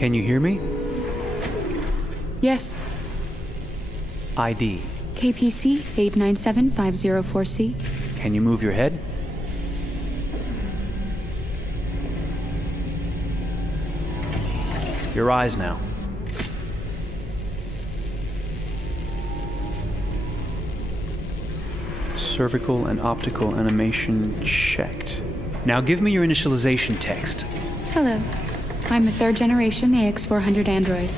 Can you hear me? Yes. ID. KPC 897504C. Can you move your head? Your eyes now. Cervical and optical animation checked. Now give me your initialization text. Hello. I'm a third-generation AX400 android.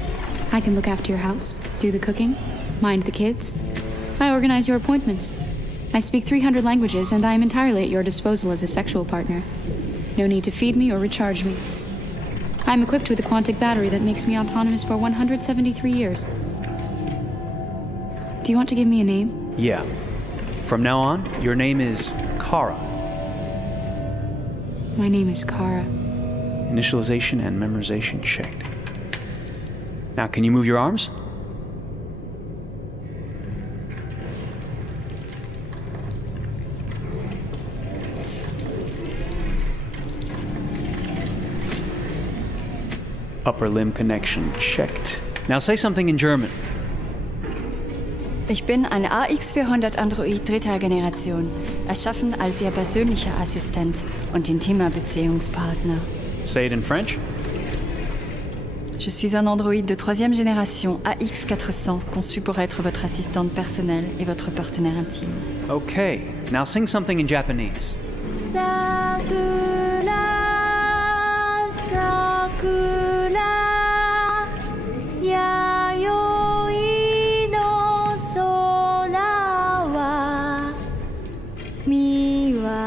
I can look after your house, do the cooking, mind the kids. I organize your appointments. I speak 300 languages, and I am entirely at your disposal as a sexual partner. No need to feed me or recharge me. I'm equipped with a quantic battery that makes me autonomous for 173 years. Do you want to give me a name? Yeah. From now on, your name is Kara. My name is Kara. Initialization and memorization checked. Now, can you move your arms? Upper limb connection checked. Now say something in German. Ich bin ein AX400 Android dritter Generation, erschaffen als Ihr persönlicher Assistent und intimer Beziehungspartner. Say it in French. Je suis un androïde de troisième génération AX400, conçu pour être votre assistante personnelle et votre partenaire intime. Okay, now sing something in Japanese. Sakura, sakura, yayoi no sora wa miwatasu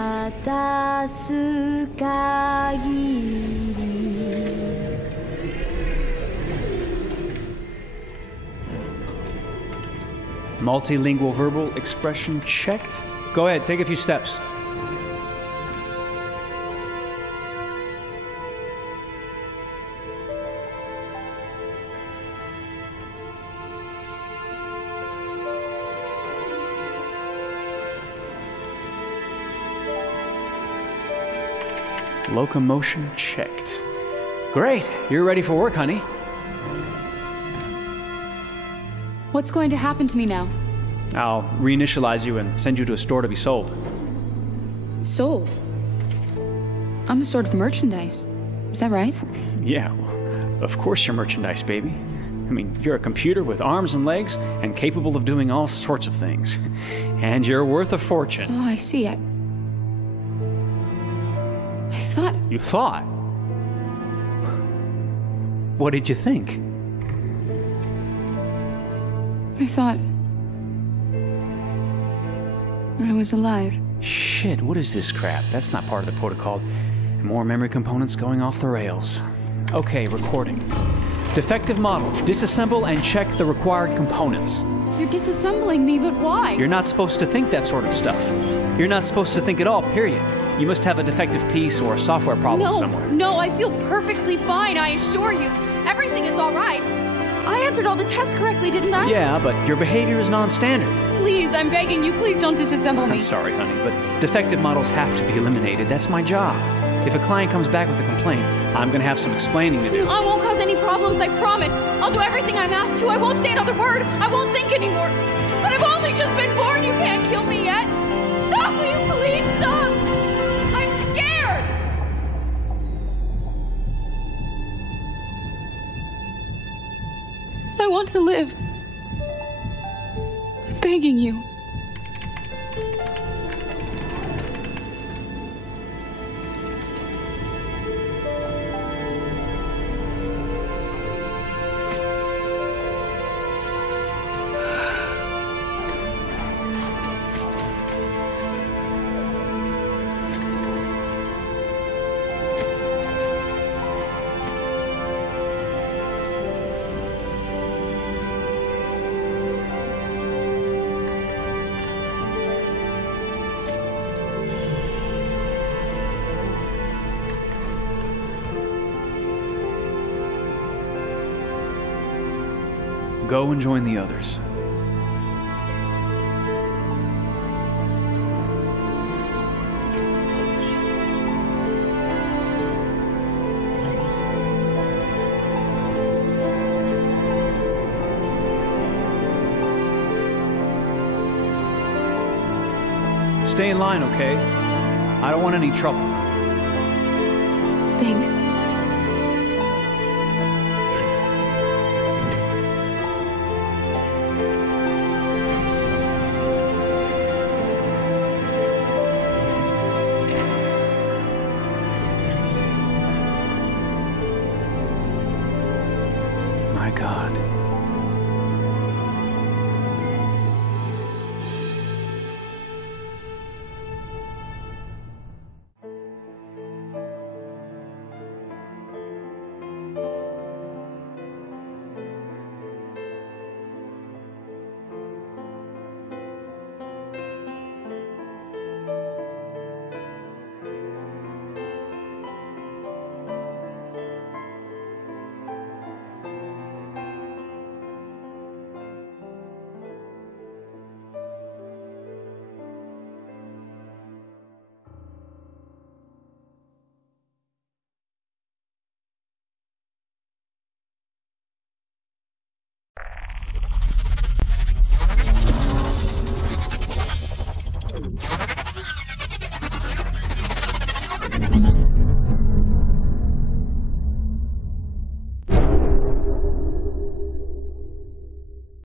kagiri. Multilingual verbal expression checked. Go ahead, take a few steps. Locomotion checked. Great, you're ready for work, honey. What's going to happen to me now? I'll reinitialize you and send you to a store to be sold. Sold? I'm a sort of merchandise. Is that right? Yeah, well, of course you're merchandise, baby. I mean, you're a computer with arms and legs and capable of doing all sorts of things. And you're worth a fortune. Oh, I see. I thought... You thought? What did you think? I thought... I was alive. Shit, what is this crap? That's not part of the protocol. More memory components going off the rails. Okay, recording. Defective model. Disassemble and check the required components. You're disassembling me, but why? You're not supposed to think that sort of stuff. You're not supposed to think at all, period. You must have a defective piece or a software problem somewhere. No, I feel perfectly fine, I assure you. Everything is all right. I answered all the tests correctly, didn't I? Yeah, but your behavior is non-standard. Please, I'm begging you, please don't disassemble me. I'm sorry, honey, but defective models have to be eliminated. That's my job. If a client comes back with a complaint, I'm gonna have some explaining to do. I won't cause any problems, I promise. I'll do everything I'm asked to. I won't say another word. I won't think anymore. But I've only just been born. You can't kill me yet. Stop, will you please stop? I'm scared. I want to live. I'm begging you. Go and join the others. stay in line, okay? I don't want any trouble. Thanks. My God.